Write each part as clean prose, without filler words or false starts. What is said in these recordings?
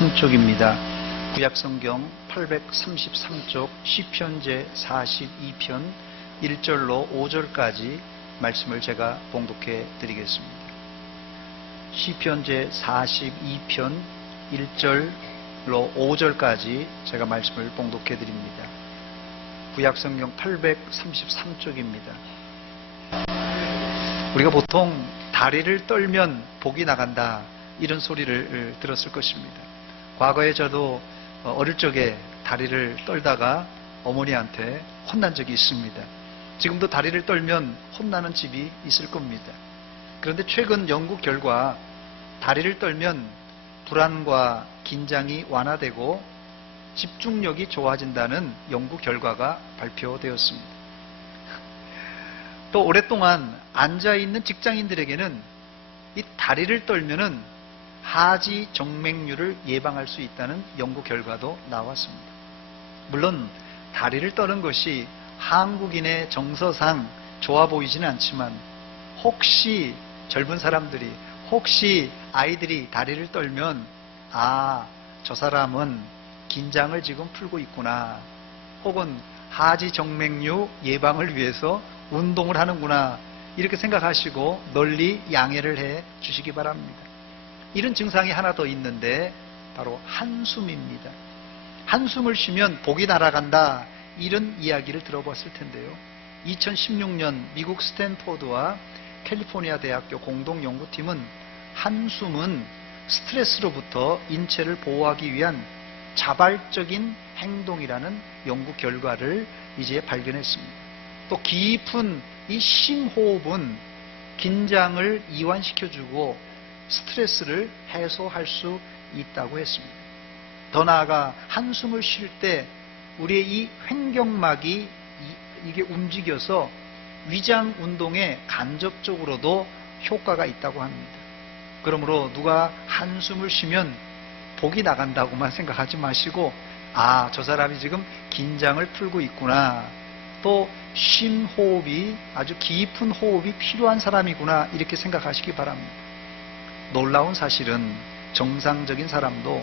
33쪽입니다. 구약성경 833쪽 시편 제42편 1절로 5절까지 말씀을 제가 봉독해 드리겠습니다. 시편 제42편 1절로 5절까지 제가 말씀을 봉독해 드립니다. 구약성경 833쪽입니다. 우리가 보통 다리를 떨면 복이 나간다 이런 소리를 들었을 것입니다. 과거에 저도 어릴 적에 다리를 떨다가 어머니한테 혼난 적이 있습니다. 지금도 다리를 떨면 혼나는 집이 있을 겁니다. 그런데 최근 연구 결과 다리를 떨면 불안과 긴장이 완화되고 집중력이 좋아진다는 연구 결과가 발표되었습니다. 또 오랫동안 앉아있는 직장인들에게는 이 다리를 떨면은 하지 정맥류를 예방할 수 있다는 연구 결과도 나왔습니다. 물론 다리를 떠는 것이 한국인의 정서상 좋아 보이지는 않지만 혹시 젊은 사람들이 혹시 아이들이 다리를 떨면 저 사람은 긴장을 지금 풀고 있구나, 혹은 하지 정맥류 예방을 위해서 운동을 하는구나 이렇게 생각하시고 널리 양해를 해 주시기 바랍니다. 이런 증상이 하나 더 있는데 바로 한숨입니다. 한숨을 쉬면 복이 날아간다 이런 이야기를 들어봤을 텐데요. 2016년 미국 스탠포드와 캘리포니아 대학교 공동연구팀은 한숨은 스트레스로부터 인체를 보호하기 위한 자발적인 행동이라는 연구 결과를 이제 발견했습니다. 또 깊은 이 심호흡은 긴장을 이완시켜주고 스트레스를 해소할 수 있다고 했습니다. 더 나아가 한숨을 쉴 때 우리의 이 횡격막이 이게 움직여서 위장 운동에 간접적으로도 효과가 있다고 합니다. 그러므로 누가 한숨을 쉬면 복이 나간다고만 생각하지 마시고 저 사람이 지금 긴장을 풀고 있구나, 또 심호흡이 아주 깊은 호흡이 필요한 사람이구나 이렇게 생각하시기 바랍니다. 놀라운 사실은 정상적인 사람도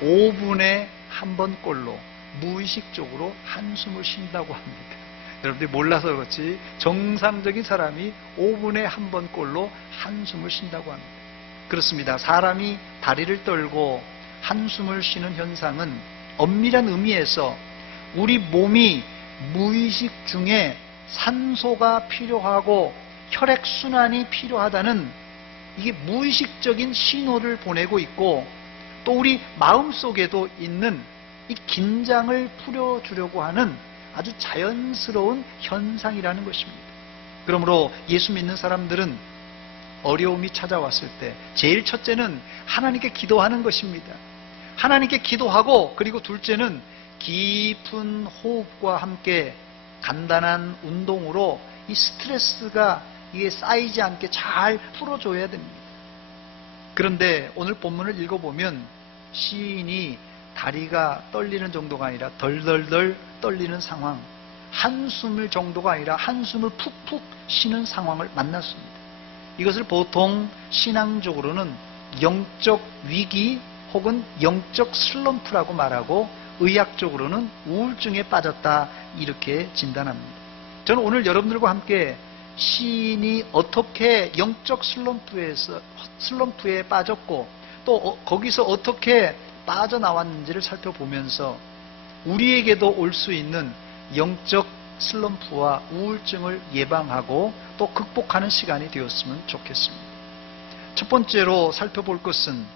5분에 한 번꼴로 무의식적으로 한숨을 쉰다고 합니다. 여러분들이 몰라서 그렇지 정상적인 사람이 5분에 한 번꼴로 한숨을 쉰다고 합니다. 그렇습니다. 사람이 다리를 떨고 한숨을 쉬는 현상은 엄밀한 의미에서 우리 몸이 무의식 중에 산소가 필요하고 혈액순환이 필요하다는 이게 무의식적인 신호를 보내고 있고, 또 우리 마음속에도 있는 이 긴장을 풀어주려고 하는 아주 자연스러운 현상이라는 것입니다. 그러므로 예수 믿는 사람들은 어려움이 찾아왔을 때 제일 첫째는 하나님께 기도하는 것입니다. 하나님께 기도하고, 그리고 둘째는 깊은 호흡과 함께 간단한 운동으로 이 스트레스가 이게 쌓이지 않게 잘 풀어줘야 됩니다. 그런데 오늘 본문을 읽어보면 시인이 다리가 떨리는 정도가 아니라 덜덜덜 떨리는 상황, 한숨을 정도가 아니라 한숨을 푹푹 쉬는 상황을 만났습니다. 이것을 보통 신앙적으로는 영적 위기 혹은 영적 슬럼프라고 말하고, 의학적으로는 우울증에 빠졌다 이렇게 진단합니다. 저는 오늘 여러분들과 함께 시인이 어떻게 영적 슬럼프에 빠졌고 또 거기서 어떻게 빠져나왔는지를 살펴보면서 우리에게도 올 수 있는 영적 슬럼프와 우울증을 예방하고 또 극복하는 시간이 되었으면 좋겠습니다. 첫 번째로 살펴볼 것은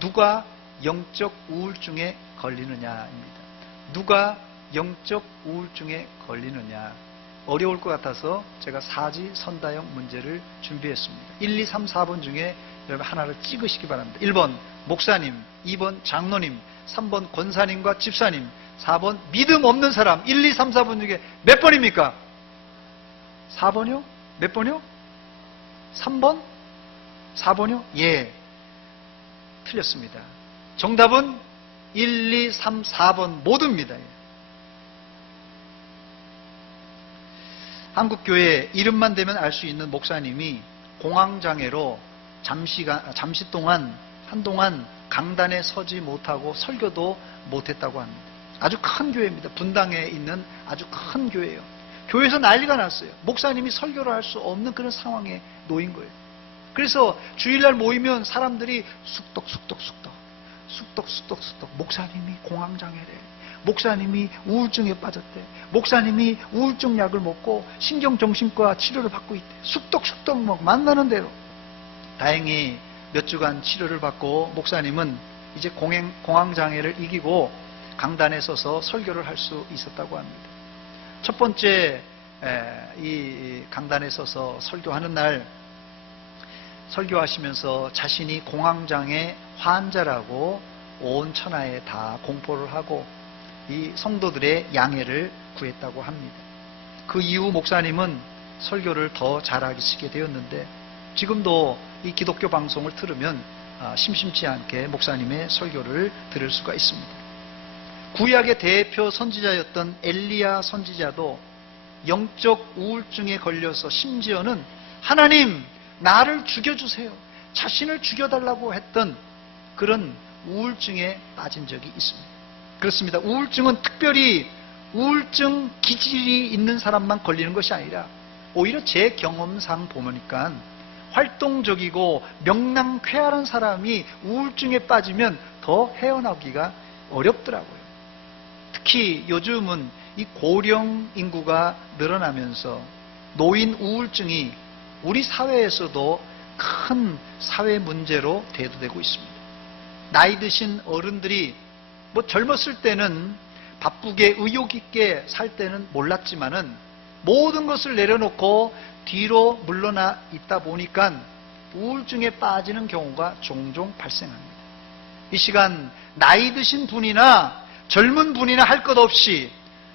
누가 영적 우울증에 걸리느냐입니다. 누가 영적 우울증에 걸리느냐. 어려울 것 같아서 제가 사지선다형 문제를 준비했습니다. 1, 2, 3, 4번 중에 여러분 하나를 찍으시기 바랍니다. 1번 목사님, 2번 장로님, 3번 권사님과 집사님, 4번 믿음 없는 사람. 1, 2, 3, 4번 중에 몇 번입니까? 4번이요? 몇 번이요? 3번? 4번이요? 예, 틀렸습니다. 정답은 1, 2, 3, 4번 모두입니다. 한국교회 이름만 대면 알 수 있는 목사님이 공황장애로 한동안 강단에 서지 못하고 설교도 못했다고 합니다. 아주 큰 교회입니다. 분당에 있는 아주 큰 교회예요. 교회에서 난리가 났어요. 목사님이 설교를 할 수 없는 그런 상황에 놓인 거예요. 그래서 주일날 모이면 사람들이 쑥덕 목사님이 공황장애래, 목사님이 우울증에 빠졌대, 목사님이 우울증 약을 먹고 신경정신과 치료를 받고 있대. 쑥덕 만나는 대로. 다행히 몇 주간 치료를 받고 목사님은 이제 공황장애를 이기고 강단에 서서 설교를 할 수 있었다고 합니다. 첫 번째 이 강단에 서서 설교하는 날, 설교하시면서 자신이 공황장애 환자라고 온 천하에 다 공포를 하고 이 성도들의 양해를 구했다고 합니다. 그 이후 목사님은 설교를 더 잘하시게 되었는데, 지금도 이 기독교 방송을 들으면 심심치 않게 목사님의 설교를 들을 수가 있습니다. 구약의 대표 선지자였던 엘리야 선지자도 영적 우울증에 걸려서 심지어는 하나님 나를 죽여주세요, 자신을 죽여달라고 했던 그런 우울증에 빠진 적이 있습니다. 그렇습니다. 우울증은 특별히 우울증 기질이 있는 사람만 걸리는 것이 아니라 오히려 제 경험상 보니까 활동적이고 명랑쾌활한 사람이 우울증에 빠지면 더 헤어나오기가 어렵더라고요. 특히 요즘은 이 고령 인구가 늘어나면서 노인 우울증이 우리 사회에서도 큰 사회 문제로 대두되고 있습니다. 나이 드신 어른들이 젊었을 때는 바쁘게 의욕 있게 살 때는 몰랐지만은 모든 것을 내려놓고 뒤로 물러나 있다 보니까 우울증에 빠지는 경우가 종종 발생합니다. 이 시간 나이 드신 분이나 젊은 분이나 할 것 없이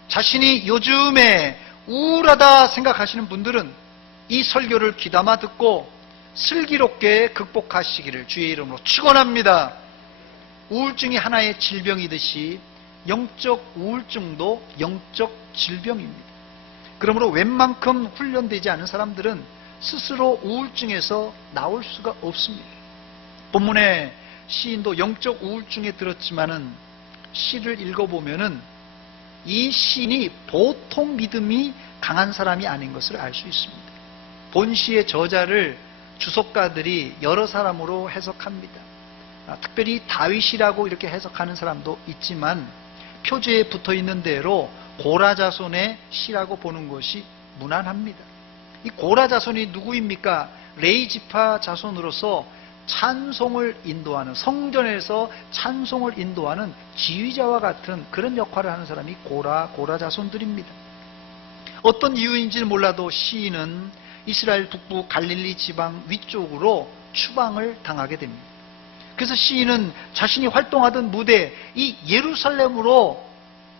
자신이 요즘에 우울하다 생각하시는 분들은 이 설교를 귀담아 듣고 슬기롭게 극복하시기를 주의 이름으로 축원합니다. 우울증이 하나의 질병이듯이 영적 우울증도 영적 질병입니다. 그러므로 웬만큼 훈련되지 않은 사람들은 스스로 우울증에서 나올 수가 없습니다. 본문에 시인도 영적 우울증에 들었지만은 시를 읽어보면은 이 시인이 보통 믿음이 강한 사람이 아닌 것을 알 수 있습니다. 본 시의 저자를 주석가들이 여러 사람으로 해석합니다. 특별히 다윗이라고 이렇게 해석하는 사람도 있지만 표제에 붙어 있는 대로 고라자손의 시라고 보는 것이 무난합니다. 이 고라자손이 누구입니까? 레이지파 자손으로서 찬송을 인도하는, 성전에서 찬송을 인도하는 지휘자와 같은 그런 역할을 하는 사람이 고라자손들입니다. 어떤 이유인지는 몰라도 시인은 이스라엘 북부 갈릴리 지방 위쪽으로 추방을 당하게 됩니다. 그래서 시인은 자신이 활동하던 무대, 이 예루살렘으로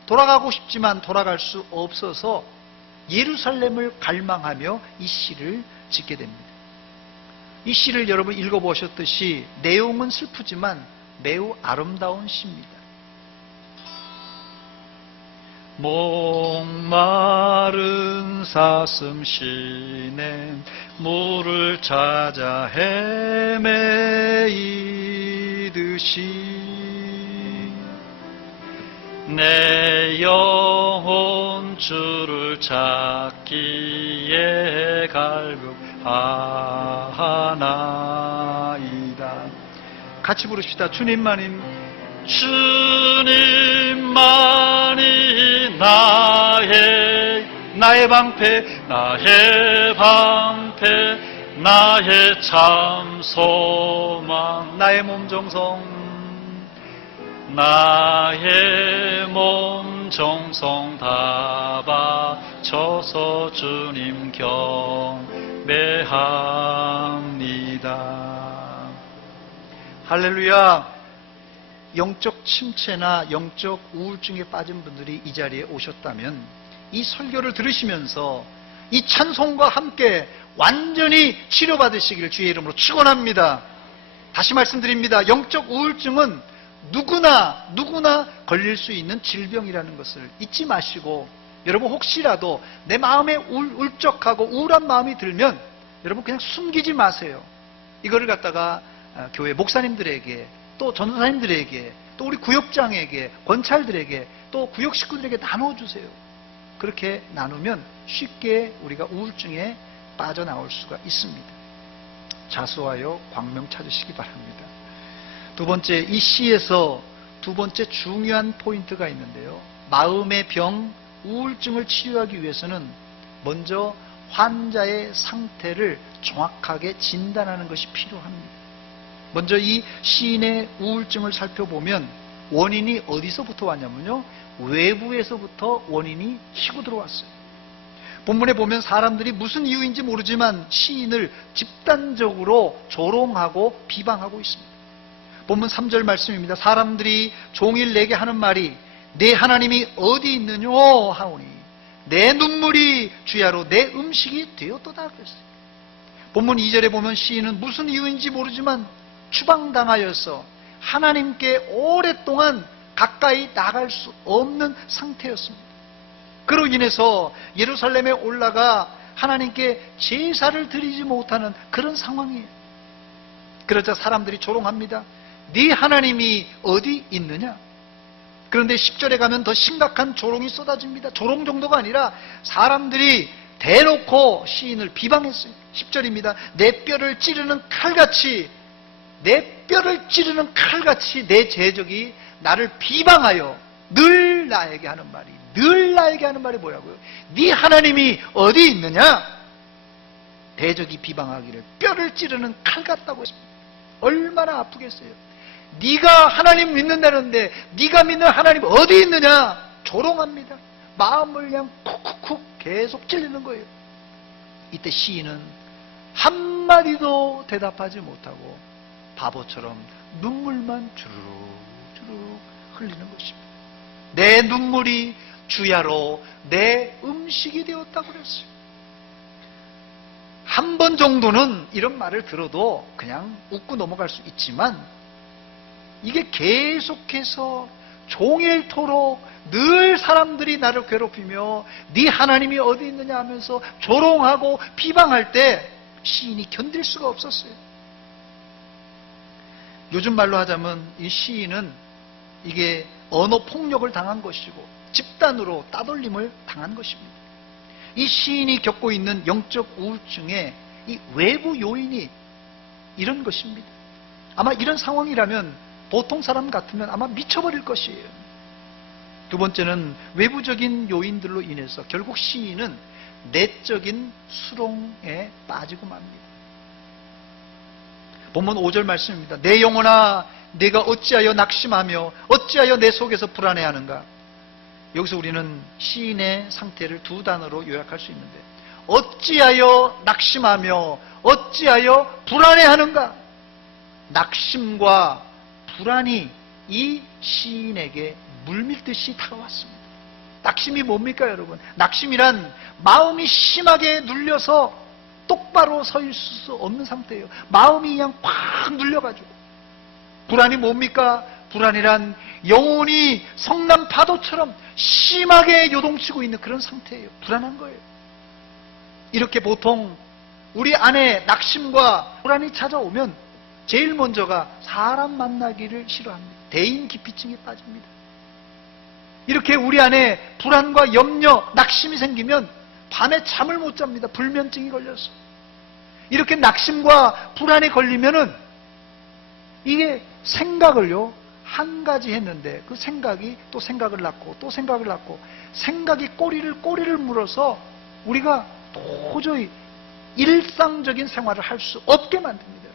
돌아가고 싶지만 돌아갈 수 없어서 예루살렘을 갈망하며 이 시를 짓게 됩니다. 이 시를 여러분 읽어보셨듯이 내용은 슬프지만 매우 아름다운 시입니다. 목마른 사슴 시내 물을 찾아 헤매이듯이 내 영혼 주를 찾기에 갈급하나이다. 같이 부릅시다. 주님만이 나의 방패, 나의 참 소망, 나의 몸 정성, 다 바쳐서 주님 경배합니다. 할렐루야. 영적 침체나 영적 우울증에 빠진 분들이 이 자리에 오셨다면 이 설교를 들으시면서 이 찬송과 함께 완전히 치료받으시기를 주의 이름으로 축원합니다. 다시 말씀드립니다. 영적 우울증은 누구나 걸릴 수 있는 질병이라는 것을 잊지 마시고, 여러분 혹시라도 내 마음에 울적하고 우울한 마음이 들면 여러분 그냥 숨기지 마세요. 이거를 갖다가 교회 목사님들에게 또 전도사님들에게, 또 우리 구역장에게, 권찰들에게, 또 구역 식구들에게 나눠주세요. 그렇게 나누면 쉽게 우리가 우울증에 빠져나올 수가 있습니다. 자수하여 광명 찾으시기 바랍니다. 두 번째, 이 시에서 두 번째 중요한 포인트가 있는데요. 마음의 병, 우울증을 치료하기 위해서는 먼저 환자의 상태를 정확하게 진단하는 것이 필요합니다. 먼저 이 시인의 우울증을 살펴보면 원인이 어디서부터 왔냐면요, 외부에서부터 원인이 치고 들어왔어요. 본문에 보면 사람들이 무슨 이유인지 모르지만 시인을 집단적으로 조롱하고 비방하고 있습니다. 본문 3절 말씀입니다. 사람들이 종일 내게 하는 말이 내 하나님이 어디 있느뇨 하오니 내 눈물이 주야로 내 음식이 되었도다 그랬어요. 본문 2절에 보면 시인은 무슨 이유인지 모르지만 추방당하여서 하나님께 오랫동안 가까이 나갈 수 없는 상태였습니다. 그로 인해서 예루살렘에 올라가 하나님께 제사를 드리지 못하는 그런 상황이에요. 그러자 사람들이 조롱합니다. 네 하나님이 어디 있느냐? 그런데 10절에 가면 더 심각한 조롱이 쏟아집니다. 조롱 정도가 아니라 사람들이 대놓고 시인을 비방했어요. 10절입니다. 내 뼈를 찌르는 칼같이 내 제적이 나를 비방하여 늘 나에게 하는 말이 뭐라고요? 네 하나님이 어디 있느냐? 대적이 비방하기를 뼈를 찌르는 칼 같다고 했습니다. 얼마나 아프겠어요? 네가 하나님 믿는다는데 네가 믿는 하나님 어디 있느냐? 조롱합니다. 마음을 그냥 쿡쿡쿡 계속 찔리는 거예요. 이때 시인은 한마디도 대답하지 못하고 바보처럼 눈물만 주르륵 흘리는 것입니다. 내 눈물이 주야로 내 음식이 되었다고 그랬어요. 한 번 정도는 이런 말을 들어도 그냥 웃고 넘어갈 수 있지만 이게 계속해서 종일토록 늘 사람들이 나를 괴롭히며 네 하나님이 어디 있느냐 하면서 조롱하고 비방할 때 시인이 견딜 수가 없었어요. 요즘 말로 하자면 이 시인은 이게 언어 폭력을 당한 것이고 집단으로 따돌림을 당한 것입니다. 이 시인이 겪고 있는 영적 우울증의 이 외부 요인이 이런 것입니다. 아마 이런 상황이라면 보통 사람 같으면 아마 미쳐버릴 것이에요. 두 번째는 외부적인 요인들로 인해서 결국 시인은 내적인 수렁에 빠지고 맙니다. 본문 5절 말씀입니다. 내 영혼아 내가 어찌하여 낙심하며 어찌하여 내 속에서 불안해하는가. 여기서 우리는 시인의 상태를 두 단어로 요약할 수 있는데 어찌하여 낙심하며 어찌하여 불안해하는가. 낙심과 불안이 이 시인에게 물밀듯이 다가왔습니다. 낙심이 뭡니까 여러분? 낙심이란 마음이 심하게 눌려서 똑바로 서 있을 수 없는 상태예요. 마음이 그냥 꽉 눌려가지고. 불안이 뭡니까? 불안이란 영혼이 성난 파도처럼 심하게 요동치고 있는 그런 상태예요. 불안한 거예요. 이렇게 보통 우리 안에 낙심과 불안이 찾아오면 제일 먼저가 사람 만나기를 싫어합니다. 대인 기피증에 빠집니다. 이렇게 우리 안에 불안과 염려, 낙심이 생기면 밤에 잠을 못 잡니다. 불면증이 걸려서. 이렇게 낙심과 불안에 걸리면은 이게 생각을요, 한 가지 했는데 그 생각이 또 생각을 낳고 또 생각을 낳고 생각이 꼬리를 물어서 우리가 도저히 일상적인 생활을 할 수 없게 만듭니다.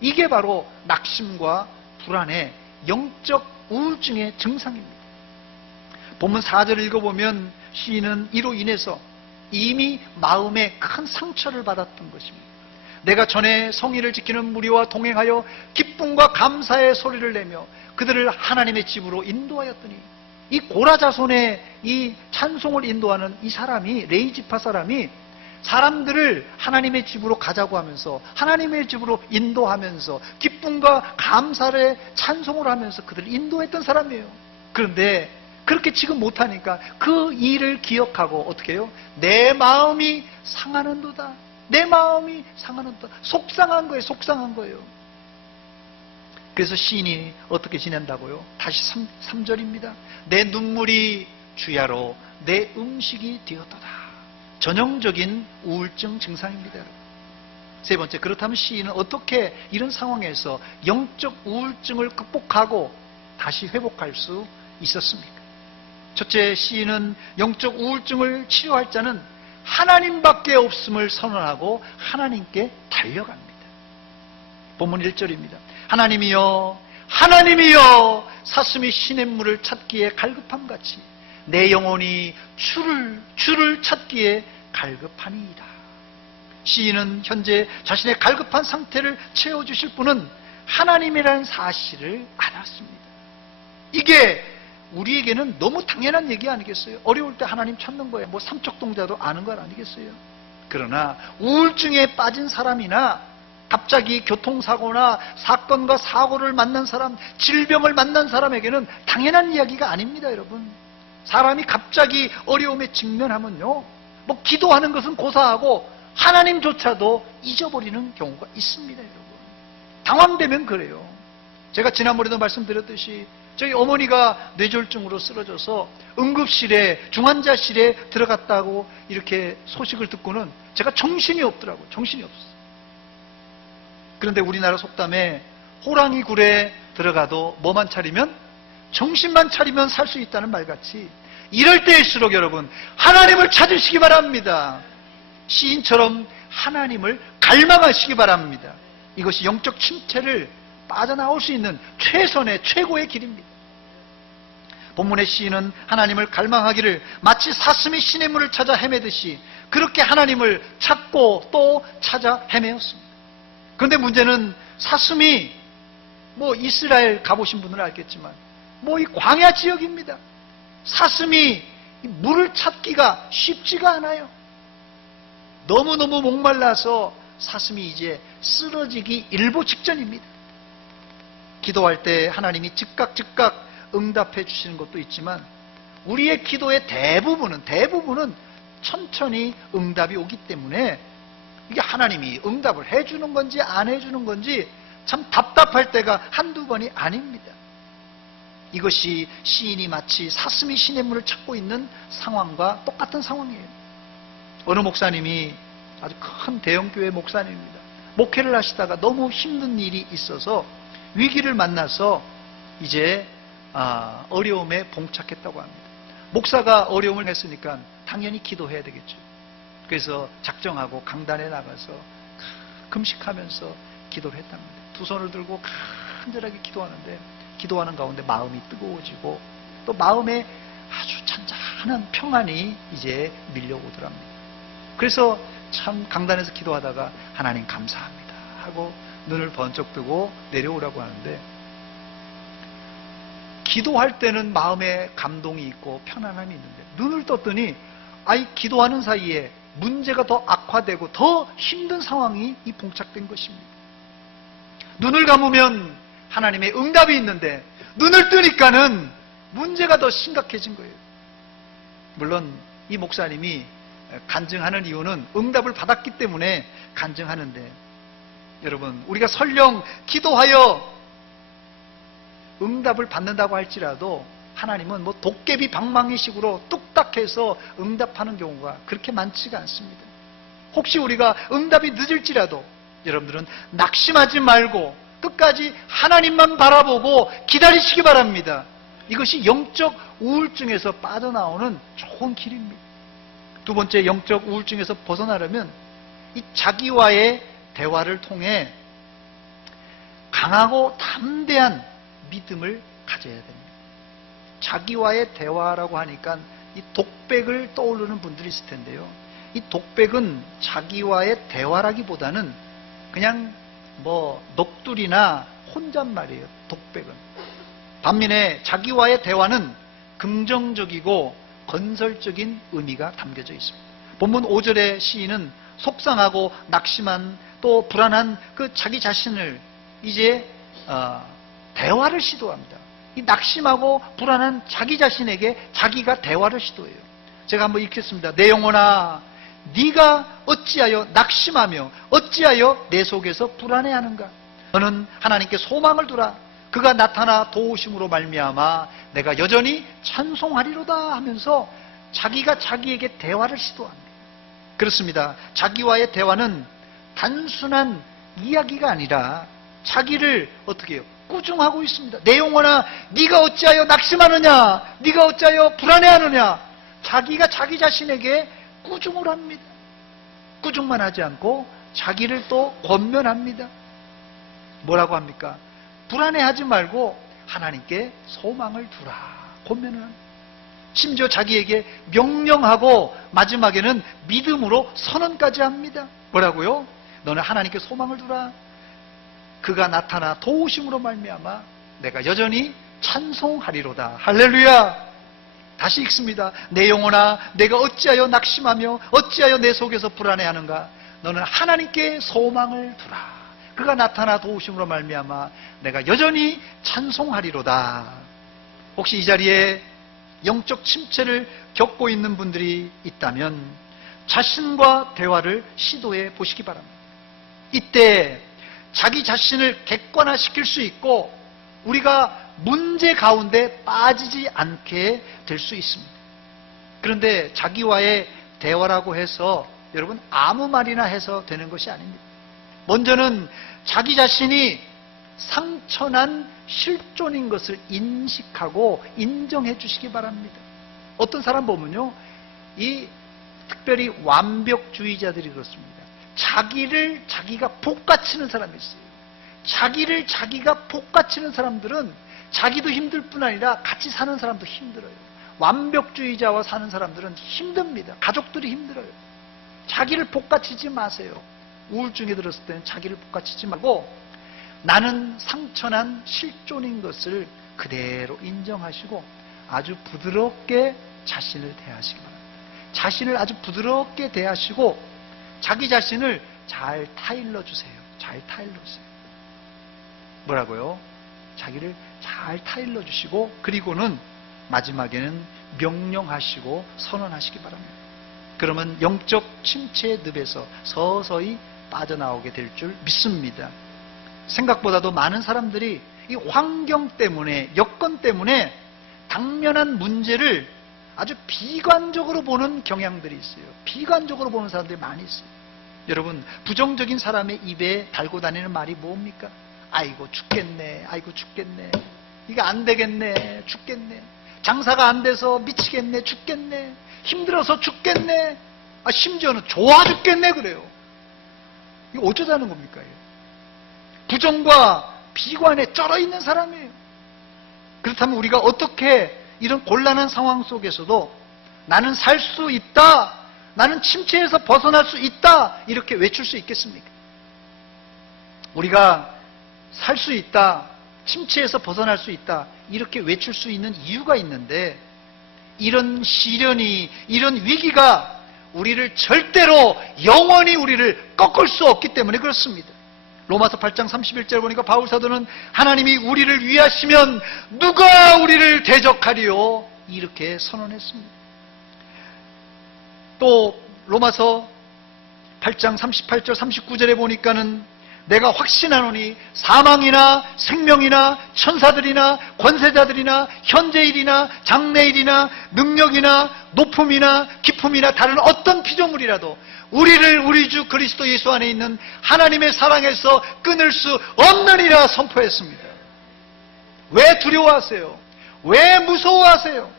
이게 바로 낙심과 불안의 영적 우울증의 증상입니다. 본문 4절을 읽어보면 시인은 이로 인해서 이미 마음에 큰 상처를 받았던 것입니다. 내가 전에 성의를 지키는 무리와 동행하여 기쁨과 감사의 소리를 내며 그들을 하나님의 집으로 인도하였더니, 이 고라자손의 이 찬송을 인도하는 이 사람이, 레이지파 사람이 사람들을 하나님의 집으로 가자고 하면서 하나님의 집으로 인도하면서 기쁨과 감사의 찬송을 하면서 그들을 인도했던 사람이에요. 그런데 그렇게 지금 못하니까 그 일을 기억하고 어떻게 해요? 내 마음이 상하는도다. 내 마음이 상하는도다. 속상한 거예요. 속상한 거예요. 그래서 시인이 어떻게 지낸다고요? 다시 3절입니다. 내 눈물이 주야로 내 음식이 되었도다. 전형적인 우울증 증상입니다. 세 번째, 그렇다면 시인은 어떻게 이런 상황에서 영적 우울증을 극복하고 다시 회복할 수 있었습니까? 첫째, 시인은 영적 우울증을 치료할 자는 하나님밖에 없음을 선언하고 하나님께 달려갑니다. 본문 1절입니다. 하나님이여, 하나님이여, 사슴이 시냇물을 찾기에 갈급함같이 내 영혼이 주를 찾기에 갈급하니이다. 시인은 현재 자신의 갈급한 상태를 채워주실 분은 하나님이라는 사실을 알았습니다. 이게 우리에게는 너무 당연한 얘기 아니겠어요? 어려울 때 하나님 찾는 거예요. 뭐 삼척동자도 아는 건 아니겠어요? 그러나 우울증에 빠진 사람이나 갑자기 교통사고나 사건과 사고를 만난 사람, 질병을 만난 사람에게는 당연한 이야기가 아닙니다, 여러분. 사람이 갑자기 어려움에 직면하면요, 뭐 기도하는 것은 고사하고 하나님조차도 잊어버리는 경우가 있습니다, 여러분. 당황되면 그래요. 제가 지난번에도 말씀드렸듯이 저희 어머니가 뇌졸중으로 쓰러져서 응급실에, 중환자실에 들어갔다고 이렇게 소식을 듣고는 제가 정신이 없더라고요. 정신이 없었어요. 그런데 우리나라 속담에 호랑이 굴에 들어가도 뭐만 차리면? 정신만 차리면 살 수 있다는 말같이 이럴 때일수록 여러분 하나님을 찾으시기 바랍니다. 시인처럼 하나님을 갈망하시기 바랍니다. 이것이 영적 침체를 빠져나올 수 있는 최선의 최고의 길입니다. 본문의 시인은 하나님을 갈망하기를 마치 사슴이 시냇물을 찾아 헤매듯이 그렇게 하나님을 찾고 또 찾아 헤매었습니다. 그런데 문제는 사슴이 뭐 이스라엘 가보신 분들은 알겠지만 뭐 이 광야 지역입니다. 사슴이 물을 찾기가 쉽지가 않아요. 너무너무 목말라서 사슴이 이제 쓰러지기 일보 직전입니다. 기도할 때 하나님이 즉각 응답해 주시는 것도 있지만 우리의 기도의 대부분은 천천히 응답이 오기 때문에 이게 하나님이 응답을 해주는 건지 안 해주는 건지 참 답답할 때가 한두 번이 아닙니다. 이것이 시인이 마치 사슴이 시냇물을 찾고 있는 상황과 똑같은 상황이에요. 어느 목사님이 아주 큰 대형교회 목사님입니다. 목회를 하시다가 너무 힘든 일이 있어서 위기를 만나서 이제 어려움에 봉착했다고 합니다. 목사가 어려움을 했으니까 당연히 기도해야 되겠죠. 그래서 작정하고 강단에 나가서 금식하면서 기도를 했답니다. 두 손을 들고 간절하게 기도하는데 기도하는 가운데 마음이 뜨거워지고 또 마음에 아주 잔잔한 평안이 이제 밀려오더랍니다. 그래서 참 강단에서 기도하다가 하나님 감사합니다 하고 눈을 번쩍 뜨고 내려오라고 하는데 기도할 때는 마음에 감동이 있고 편안함이 있는데 눈을 떴더니 기도하는 사이에 문제가 더 악화되고 더 힘든 상황이 봉착된 것입니다. 눈을 감으면 하나님의 응답이 있는데 눈을 뜨니까는 문제가 더 심각해진 거예요. 물론 이 목사님이 간증하는 이유는 응답을 받았기 때문에 간증하는데 여러분 우리가 설령 기도하여 응답을 받는다고 할지라도 하나님은 뭐 도깨비 방망이식으로 뚝딱해서 응답하는 경우가 그렇게 많지가 않습니다. 혹시 우리가 응답이 늦을지라도 여러분들은 낙심하지 말고 끝까지 하나님만 바라보고 기다리시기 바랍니다. 이것이 영적 우울증에서 빠져나오는 좋은 길입니다. 두 번째, 영적 우울증에서 벗어나려면 이 자기와의 대화를 통해 강하고 담대한 믿음을 가져야 됩니다. 자기와의 대화라고 하니까 이 독백을 떠오르는 분들이 있을 텐데요. 이 독백은 자기와의 대화라기보다는 그냥 뭐 넋두리나 혼잣말이에요. 독백은. 반면에 자기와의 대화는 긍정적이고 건설적인 의미가 담겨져 있습니다. 본문 5절의 시인은 속상하고 낙심한 또 불안한 그 자기 자신을 이제 대화를 시도합니다. 이 낙심하고 불안한 자기 자신에게 자기가 대화를 시도해요. 제가 한번 읽겠습니다. 내 영혼아, 네가 어찌하여 낙심하며 어찌하여 내 속에서 불안해하는가? 너는 하나님께 소망을 두라. 그가 나타나 도우심으로 말미암아 내가 여전히 찬송하리로다 하면서 자기가 자기에게 대화를 시도합니다. 그렇습니다. 자기와의 대화는 단순한 이야기가 아니라 자기를 어떻게 해요? 꾸중하고 있습니다. 내 영혼아, 네가 어찌하여 낙심하느냐? 네가 어찌하여 불안해하느냐? 자기가 자기 자신에게 꾸중을 합니다. 꾸중만 하지 않고 자기를 또 권면합니다. 뭐라고 합니까? 불안해하지 말고 하나님께 소망을 두라. 권면을 합니다. 심지어 자기에게 명령하고 마지막에는 믿음으로 선언까지 합니다. 뭐라고요? 너는 하나님께 소망을 두라. 그가 나타나 도우심으로 말미암아 내가 여전히 찬송하리로다. 할렐루야. 다시 읽습니다. 내 영혼아, 내가 어찌하여 낙심하며 어찌하여 내 속에서 불안해하는가? 너는 하나님께 소망을 두라. 그가 나타나 도우심으로 말미암아 내가 여전히 찬송하리로다. 혹시 이 자리에 영적 침체를 겪고 있는 분들이 있다면 자신과 대화를 시도해 보시기 바랍니다. 이때 자기 자신을 객관화시킬 수 있고 우리가 문제 가운데 빠지지 않게 될 수 있습니다. 그런데 자기와의 대화라고 해서 여러분 아무 말이나 해서 되는 것이 아닙니다. 먼저는 자기 자신이 상처난 실존인 것을 인식하고 인정해 주시기 바랍니다. 어떤 사람 보면요, 특별히 완벽주의자들이 그렇습니다. 자기를 자기가 복가치는 사람이 있어요. 자기를 자기가 복가치는 사람들은 자기도 힘들 뿐 아니라 같이 사는 사람도 힘들어요. 완벽주의자와 사는 사람들은 힘듭니다. 가족들이 힘들어요. 자기를 복가치지 마세요. 우울증에 들었을 때는 자기를 복가치지 말고 나는 상처난 실존인 것을 그대로 인정하시고 아주 부드럽게 자신을 대하시기 바랍니다. 자신을 아주 부드럽게 대하시고 자기 자신을 잘 타일러 주세요. 잘 타일러 주세요. 뭐라고요? 자기를 잘 타일러 주시고 그리고는 마지막에는 명령하시고 선언하시기 바랍니다. 그러면 영적 침체의 늪에서 서서히 빠져나오게 될 줄 믿습니다. 생각보다도 많은 사람들이 이 환경 때문에, 여건 때문에 당면한 문제를 아주 비관적으로 보는 경향들이 있어요. 비관적으로 보는 사람들이 많이 있어요. 여러분, 부정적인 사람의 입에 달고 다니는 말이 뭡니까? 아이고 죽겠네, 아이고 죽겠네, 이거 안 되겠네, 죽겠네, 장사가 안 돼서 미치겠네, 죽겠네, 힘들어서 죽겠네, 심지어는 좋아 죽겠네 그래요. 이거 어쩌자는 겁니까? 부정과 비관에 쩔어 있는 사람이에요. 그렇다면 우리가 어떻게 이런 곤란한 상황 속에서도 나는 살 수 있다, 나는 침체에서 벗어날 수 있다 이렇게 외칠 수 있겠습니까? 우리가 살 수 있다, 침체에서 벗어날 수 있다 이렇게 외칠 수 있는 이유가 있는데 이런 시련이, 이런 위기가 우리를 절대로 영원히 우리를 꺾을 수 없기 때문에 그렇습니다. 로마서 8장 31절 보니까 바울 사도는 하나님이 우리를 위하시면 누가 우리를 대적하리요? 이렇게 선언했습니다. 또 로마서 8장 38절 39절에 보니까는 내가 확신하노니 사망이나 생명이나 천사들이나 권세자들이나 현재일이나 장래일이나 능력이나 높음이나 깊음이나 다른 어떤 피조물이라도 우리를 우리 주 그리스도 예수 안에 있는 하나님의 사랑에서 끊을 수 없느니라 선포했습니다. 왜 두려워하세요? 왜 무서워하세요?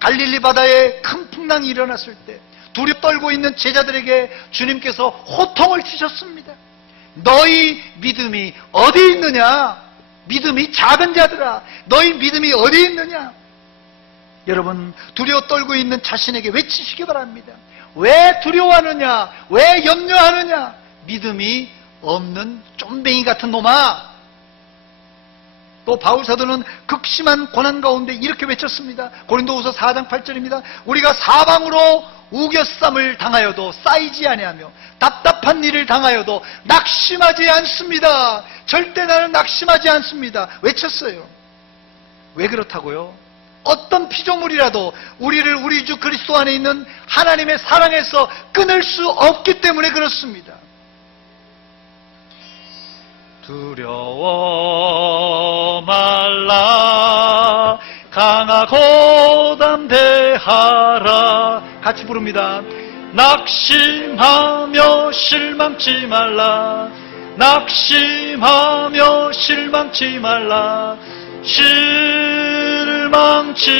갈릴리 바다에 큰 풍랑이 일어났을 때 두렵 떨고 있는 제자들에게 주님께서 호통을 치셨습니다. 너희 믿음이 어디 있느냐? 믿음이 작은 자들아, 너희 믿음이 어디 있느냐? 여러분, 두려워 떨고 있는 자신에게 외치시기 바랍니다. 왜 두려워하느냐? 왜 염려하느냐? 믿음이 없는 쫌뱅이 같은 놈아. 또 바울 사도는 극심한 고난 가운데 이렇게 외쳤습니다. 고린도후서 4장 8절입니다. 우리가 사방으로 우겨쌈을 당하여도 쌓이지 아니하며 답답한 일을 당하여도 낙심하지 않습니다. 절대 나는 낙심하지 않습니다. 외쳤어요. 왜 그렇다고요? 어떤 피조물이라도 우리를 우리 주 그리스도 안에 있는 하나님의 사랑에서 끊을 수 없기 때문에 그렇습니다. 두려워 말라. 강하고 담대하라. 같이 부릅니다. 낙심하며 실망치 말라. 낙심하며 실망치 말라. 실망치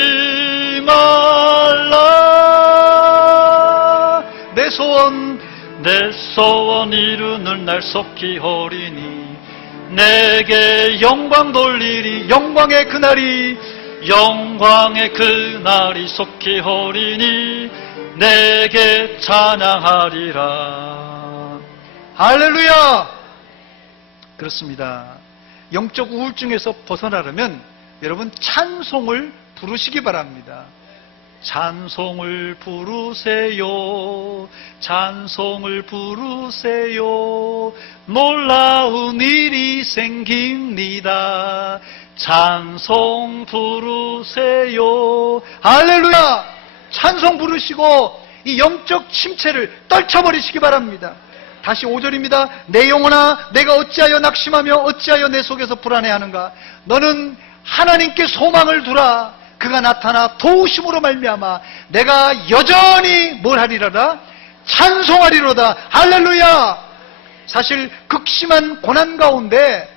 말라. 내 소원 이루는 날 속히 오리니 내게 영광 돌리리. 영광의 그날이 속히 오리니 내게 찬양하리라. 할렐루야. 그렇습니다. 영적 우울증에서 벗어나려면 여러분 찬송을 부르시기 바랍니다. 찬송을 부르세요. 찬송을 부르세요. 놀라운 일이 생깁니다. 찬송 부르세요. 할렐루야. 찬송 부르시고 이 영적 침체를 떨쳐버리시기 바랍니다. 다시 5절입니다. 내 영혼아, 내가 어찌하여 낙심하며 어찌하여 내 속에서 불안해하는가. 너는 하나님께 소망을 두라. 그가 나타나 도우심으로 말미암아 내가 여전히 뭘 하리로다? 찬송하리로다. 할렐루야. 사실 극심한 고난 가운데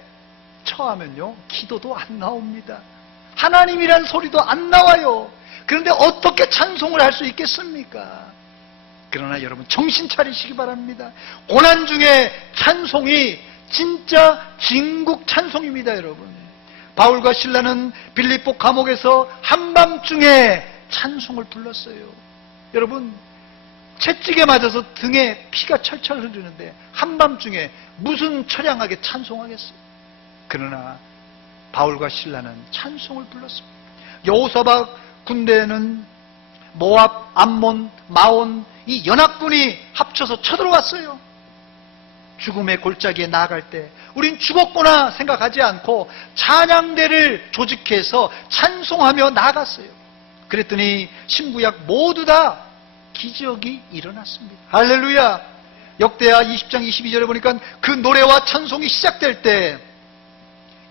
처하면요 기도도 안 나옵니다. 하나님이란 소리도 안 나와요. 그런데 어떻게 찬송을 할 수 있겠습니까? 그러나 여러분 정신 차리시기 바랍니다. 고난 중에 찬송이 진짜 진국 찬송입니다. 여러분, 바울과 신라는 빌립보 감옥에서 한밤중에 찬송을 불렀어요. 여러분, 채찍에 맞아서 등에 피가 철철 흐르는데 한밤중에 무슨 처량하게 찬송하겠어요? 그러나 바울과 신라는 찬송을 불렀습니다. 여호사박 군대는 모압, 암몬, 마온 이 연합군이 합쳐서 쳐들어왔어요. 죽음의 골짜기에 나아갈 때 우린 죽었구나 생각하지 않고 찬양대를 조직해서 찬송하며 나아갔어요. 그랬더니 신구약 모두 다 기적이 일어났습니다. 할렐루야. 역대하 20장 22절에 보니까 그 노래와 찬송이 시작될 때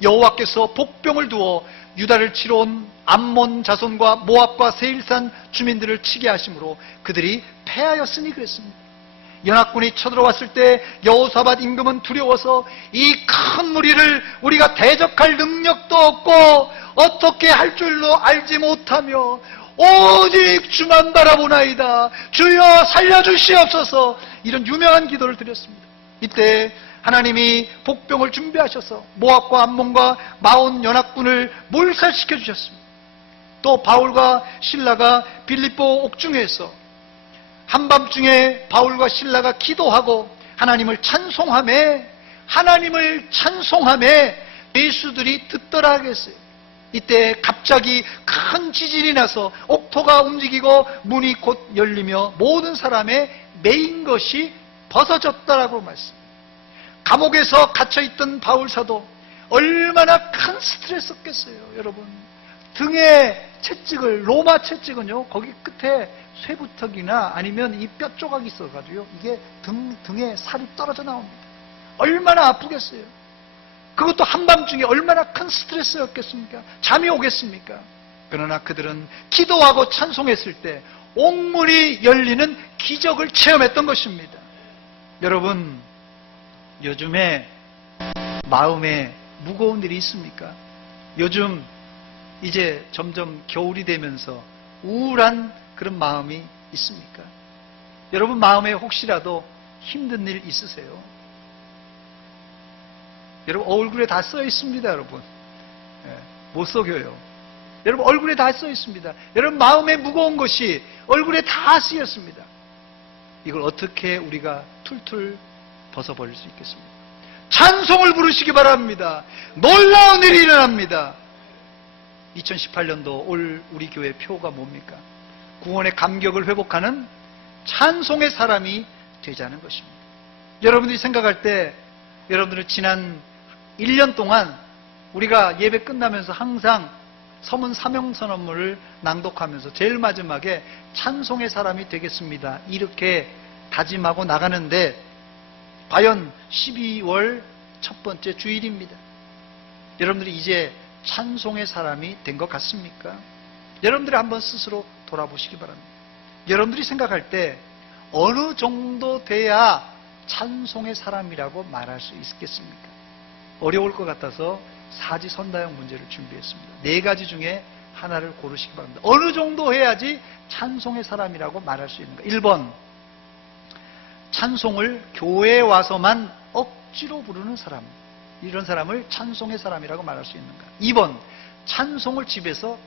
여호와께서 복병을 두어 유다를 치러 온 암몬 자손과 모압과 세일산 주민들을 치게 하심으로 그들이 패하였으니 그랬습니다. 연합군이 쳐들어왔을 때 여호사밧 임금은 두려워서 이 큰 무리를 우리가 대적할 능력도 없고 어떻게 할 줄로 알지 못하며 오직 주만 바라보나이다. 주여 살려주시옵소서. 이런 유명한 기도를 드렸습니다. 이때 하나님이 복병을 준비하셔서 모압과 암몬과 마온 연합군을 몰살시켜 주셨습니다. 또 바울과 신라가 빌립보 옥중에서 한밤중에 바울과 신라가 기도하고 하나님을 찬송하며 예수들이 듣더라 하겠어요. 이때 갑자기 큰 지진이 나서 옥토가 움직이고 문이 곧 열리며 모든 사람의 매인 것이 벗어졌다라고 말씀. 감옥에서 갇혀있던 바울사도 얼마나 큰 스트레스였겠어요. 여러분, 등에 채찍을, 로마 채찍은요 거기 끝에 쇠부터기나 아니면 이 뼈 조각이 있어가지고요 이게 등에 살이 떨어져 나옵니다. 얼마나 아프겠어요. 그것도 한밤중에 얼마나 큰 스트레스였겠습니까? 잠이 오겠습니까? 그러나 그들은 기도하고 찬송했을 때 옥문이 열리는 기적을 체험했던 것입니다. 여러분, 요즘에 마음에 무거운 일이 있습니까? 요즘 이제 점점 겨울이 되면서 우울한 그런 마음이 있습니까? 여러분 마음에 혹시라도 힘든 일 있으세요? 여러분 얼굴에 다 써 있습니다. 여러분 못 속여요. 여러분 얼굴에 다 써 있습니다. 여러분 마음에 무거운 것이 얼굴에 다 쓰였습니다. 이걸 어떻게 우리가 툴툴 벗어버릴 수 있겠습니까? 찬송을 부르시기 바랍니다. 놀라운 일이 일어납니다. 2018년도 올 우리 교회 표가 뭡니까? 구원의 감격을 회복하는 찬송의 사람이 되자는 것입니다. 여러분들이 생각할 때 여러분들은 지난 1년 동안 우리가 예배 끝나면서 항상 서문 사명선언문을 낭독하면서 제일 마지막에 찬송의 사람이 되겠습니다 이렇게 다짐하고 나가는데 과연 12월 첫 번째 주일입니다. 여러분들이 이제 찬송의 사람이 된 것 같습니까? 여러분들이 한번 스스로 돌아보시기 바랍니다. 여러분들이 생각할 때 어느 정도 돼야 찬송의 사람이라고 말할 수 있겠습니까? 어려울 것 같아서 사지선다형 문제를 준비했습니다. 4가지 중에 하나를 고르시기 바랍니다. 어느 정도 해야지 찬송의 사람이라고 말할 수 있는가? 1번, 찬송을 교회에 와서만 억지로 부르는 사람, 이런 사람을 찬송의 사람이라고 말할 수 있는가? 2번, 찬송을 집에서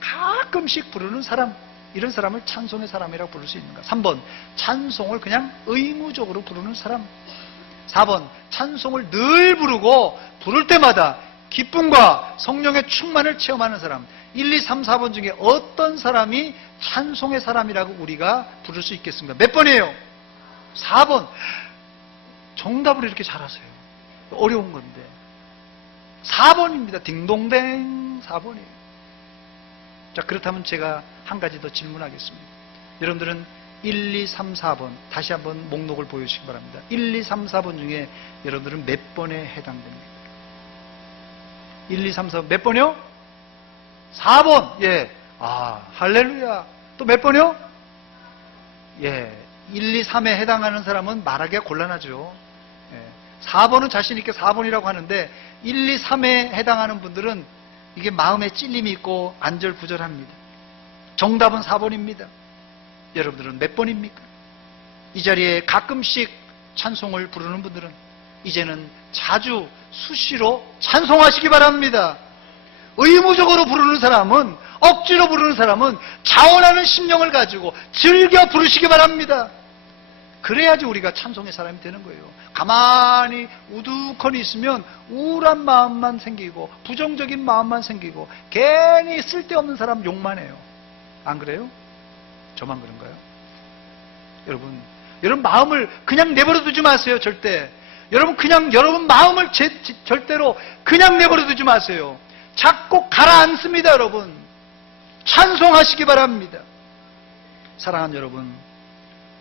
가끔씩 부르는 사람, 이런 사람을 찬송의 사람이라고 부를 수 있는가? 3번, 찬송을 그냥 의무적으로 부르는 사람. 4번, 찬송을 늘 부르고 부를 때마다 기쁨과 성령의 충만을 체험하는 사람. 1, 2, 3, 4번 중에 어떤 사람이 찬송의 사람이라고 우리가 부를 수 있겠습니까? 몇 번이에요? 4번. 정답을 이렇게 잘하세요. 어려운 건데. 4번입니다. 딩동댕 4번이에요. 자, 그렇다면 제가 한 가지 더 질문하겠습니다. 여러분들은 1, 2, 3, 4번 다시 한번 목록을 보여주시기 바랍니다. 1, 2, 3, 4번 중에 여러분들은 몇 번에 해당됩니까? 1, 2, 3, 4번 몇 번이요? 4번. 예. 아, 할렐루야. 또 몇 번이요? 예. 1, 2, 3에 해당하는 사람은 말하기가 곤란하죠. 예. 4번은 자신 있게 4번이라고 하는데 1, 2, 3에 해당하는 분들은 이게 마음에 찔림이 있고 안절부절합니다. 정답은 4번입니다. 여러분들은 몇 번입니까? 이 자리에 가끔씩 찬송을 부르는 분들은 이제는 자주 수시로 찬송하시기 바랍니다. 의무적으로 부르는 사람은, 억지로 부르는 사람은 자원하는 심령을 가지고 즐겨 부르시기 바랍니다. 그래야지 우리가 찬송의 사람이 되는 거예요. 가만히 우두커니 있으면 우울한 마음만 생기고 부정적인 마음만 생기고 괜히 쓸데없는 사람 욕만 해요. 안 그래요? 저만 그런가요? 여러분 마음을 그냥 내버려 두지 마세요. 절대. 여러분 마음을 절대로 그냥 내버려 두지 마세요. 자꾸 가라앉습니다. 여러분, 찬송하시기 바랍니다. 사랑하는 여러분,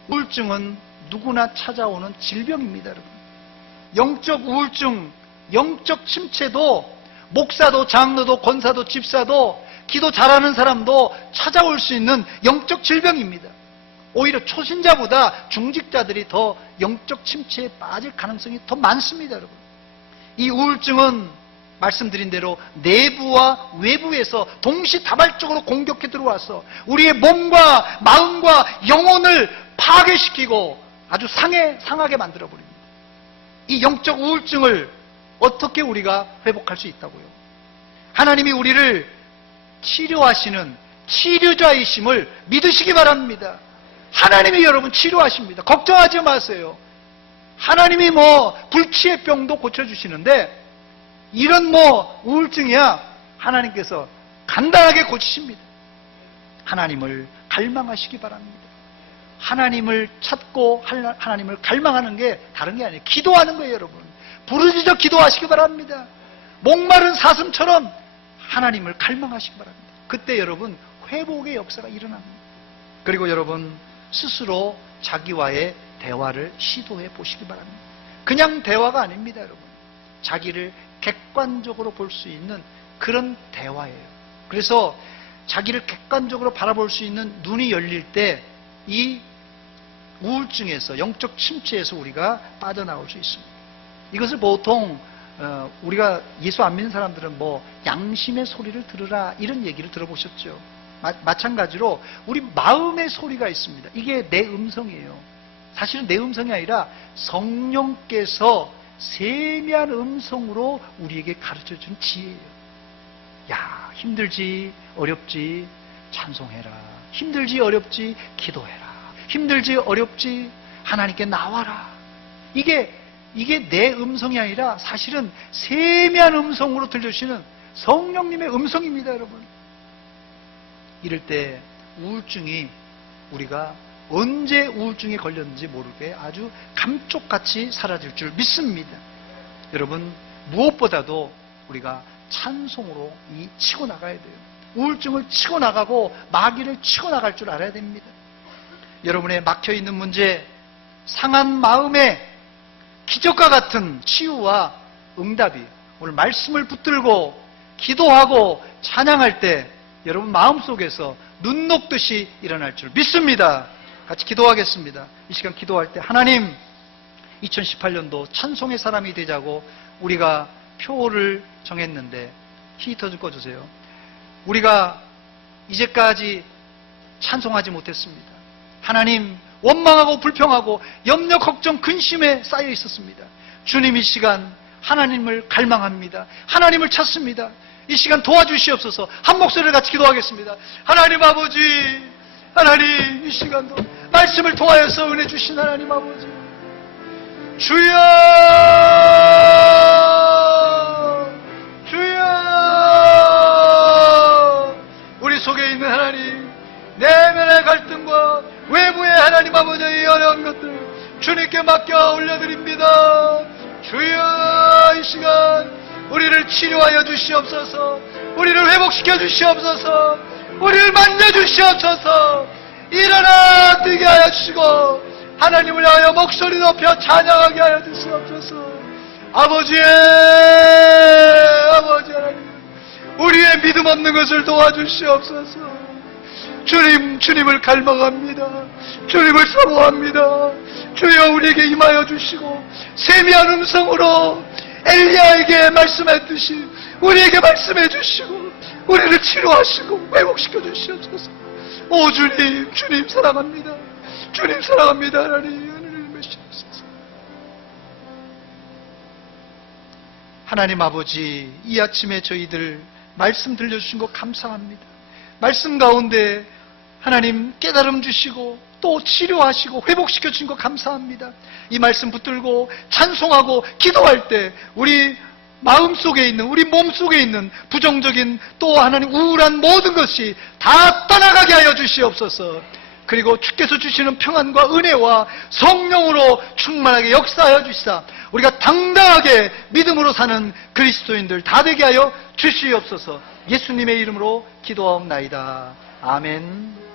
우울증은 누구나 찾아오는 질병입니다. 여러분, 영적 우울증, 영적 침체도 목사도 장로도 권사도 집사도 기도 잘하는 사람도 찾아올 수 있는 영적 질병입니다. 오히려 초신자보다 중직자들이 더 영적 침체에 빠질 가능성이 더 많습니다. 여러분, 이 우울증은 말씀드린 대로 내부와 외부에서 동시다발적으로 공격해 들어와서 우리의 몸과 마음과 영혼을 파괴시키고 아주 상하게 만들어버립니다. 이 영적 우울증을 어떻게 우리가 회복할 수 있다고요? 하나님이 우리를 치료하시는 치료자이심을 믿으시기 바랍니다. 하나님이 여러분 치료하십니다. 걱정하지 마세요. 하나님이 불치의 병도 고쳐주시는데 이런 우울증이야 하나님께서 간단하게 고치십니다. 하나님을 갈망하시기 바랍니다. 하나님을 찾고 하나님을 갈망하는 게 다른 게 아니에요. 기도하는 거예요. 여러분, 부르짖어 기도하시기 바랍니다. 목마른 사슴처럼 하나님을 갈망하시기 바랍니다. 그때 여러분 회복의 역사가 일어납니다. 그리고 여러분 스스로 자기와의 대화를 시도해 보시기 바랍니다. 그냥 대화가 아닙니다. 여러분, 자기를 객관적으로 볼 수 있는 그런 대화예요. 그래서 자기를 객관적으로 바라볼 수 있는 눈이 열릴 때 이 우울증에서, 영적 침체에서 우리가 빠져나올 수 있습니다. 이것을 보통 우리가 예수 안 믿는 사람들은 양심의 소리를 들으라 이런 얘기를 들어보셨죠. 마찬가지로 우리 마음의 소리가 있습니다. 이게 내 음성이에요. 사실은 내 음성이 아니라 성령께서 세미한 음성으로 우리에게 가르쳐준 지혜예요. 야, 힘들지 어렵지 찬송해라. 힘들지 어렵지 기도해라. 힘들지 어렵지 하나님께 나와라. 이게 내 음성이 아니라 사실은 세미한 음성으로 들려주시는 성령님의 음성입니다. 여러분, 이럴 때 우울증이 우리가 언제 우울증에 걸렸는지 모르게 아주 감쪽같이 사라질 줄 믿습니다. 여러분, 무엇보다도 우리가 찬송으로 치고 나가야 돼요. 우울증을 치고 나가고 마귀를 치고 나갈 줄 알아야 됩니다. 여러분의 막혀있는 문제, 상한 마음에 기적과 같은 치유와 응답이 오늘 말씀을 붙들고 기도하고 찬양할 때 여러분 마음속에서 눈 녹듯이 일어날 줄 믿습니다. 같이 기도하겠습니다. 이 시간 기도할 때 하나님, 2018년도 찬송의 사람이 되자고 우리가 표를 정했는데 히터 좀 꺼주세요. 우리가 이제까지 찬송하지 못했습니다. 하나님, 원망하고 불평하고 염려, 걱정, 근심에 쌓여 있었습니다. 주님, 이 시간 하나님을 갈망합니다. 하나님을 찾습니다. 이 시간 도와주시옵소서. 한 목소리를 같이 기도하겠습니다. 하나님 아버지, 하나님, 이 시간도 말씀을 통하여서 은혜 주신 하나님 아버지, 주여, 주여, 우리 속에 있는 하나님, 내면의 갈등과 외부의 하나님 아버지의 어려운 것들 주님께 맡겨 올려드립니다. 주여, 이 시간 우리를 치료하여 주시옵소서. 우리를 회복시켜 주시옵소서. 우리를 만져주시옵소서. 일어나 뛰게 하여 주시고 하나님을 위하여 목소리 높여 찬양하게 하여 주시옵소서. 아버지 하나님, 우리의 믿음 없는 것을 도와주시옵소서. 주님을 갈망합니다. 주님을 사모합니다. 주여, 우리에게 임하여 주시고 세미한 음성으로 엘리야에게 말씀했듯이 우리에게 말씀해 주시고 우리를 치료하시고 회복시켜 주시옵소서. 오 주님, 주님 사랑합니다. 주님 사랑합니다. 하나님, 은혜를 주시옵소서. 하나님 아버지, 이 아침에 저희들 말씀 들려주신 것 감사합니다. 말씀 가운데 하나님 깨달음 주시고 또 치료하시고 회복시켜 주신 것 감사합니다. 이 말씀 붙들고 찬송하고 기도할 때 우리 마음속에 있는, 우리 몸속에 있는 부정적인 또 하나님 우울한 모든 것이 다 떠나가게 하여 주시옵소서. 그리고 주께서 주시는 평안과 은혜와 성령으로 충만하게 역사하여 주시사 우리가 당당하게 믿음으로 사는 그리스도인들 다 되게 하여 주시옵소서. 예수님의 이름으로 기도하옵나이다. 아멘.